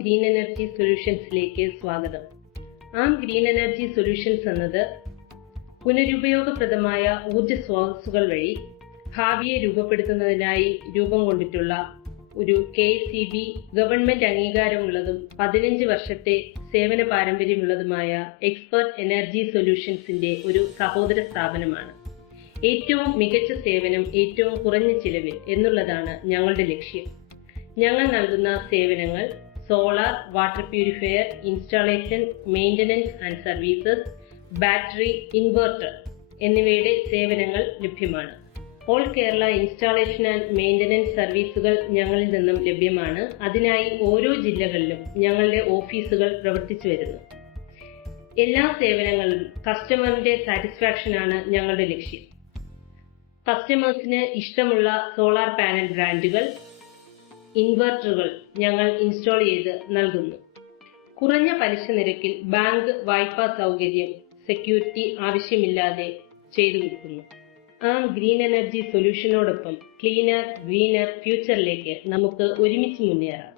Green energy സൊല്യൂഷൻസിലേക്ക് സ്വാഗതം. ആം green energy solutions എന്നത് പുനരുപയോഗപ്രദമായ ഊർജ്ജ സ്രോതസ്സുകൾ വഴി ഭാവിയെ രൂപപ്പെടുത്തുന്നതിനായി രൂപം കൊണ്ടിട്ടുള്ള ഒരു KSEB ഗവൺമെന്റ് അംഗീകാരമുള്ളതും 15 വർഷത്തെ സേവന പാരമ്പര്യമുള്ളതുമായ എക്സ്പെർട്ട് എനർജി സൊല്യൂഷൻസിന്റെ ഒരു സഹോദര സ്ഥാപനമാണ്. ഏറ്റവും മികച്ച സേവനം ഏറ്റവും കുറഞ്ഞ ചിലവിൽ എന്നുള്ളതാണ് ഞങ്ങളുടെ ലക്ഷ്യം. ഞങ്ങൾ നൽകുന്ന സേവനങ്ങൾ solar, water purifier, installation, maintenance and services, battery, inverter എന്നിവയുടെ സേവനങ്ങൾ ലഭ്യമാണ്. All Kerala installation and maintenance സർവീസുകൾ ഞങ്ങളിൽ നിന്നും ലഭ്യമാണ്. അതിനായി ഓരോ ജില്ലകളിലും ഞങ്ങളുടെ ഓഫീസുകൾ പ്രവർത്തിച്ചു വരുന്നു. എല്ലാ സേവനങ്ങളിലും കസ്റ്റമറിന്റെ സാറ്റിസ്ഫാക്ഷനാണ് ഞങ്ങളുടെ ലക്ഷ്യം. കസ്റ്റമേഴ്സിന് ഇഷ്ടമുള്ള സോളാർ പാനൽ ബ്രാൻഡുകൾ, ഇൻവെർട്ടറുകൾ ഞങ്ങൾ ഇൻസ്റ്റാൾ ചെയ്ത് നൽകുന്നു. കുറഞ്ഞ പലിശ നിരക്കിൽ ബാങ്ക് വായ്പാ സൗകര്യം, സെക്യൂരിറ്റി ആവശ്യമില്ലാതെ ചെയ്തു കൊടുക്കുന്നു. ആം ഗ്രീൻ എനർജി സൊല്യൂഷനോടൊപ്പം ക്ലീനർ, ഗ്രീനർ ഫ്യൂച്ചറിലേക്ക് നമുക്ക് ഒരുമിച്ച് മുന്നേറാം.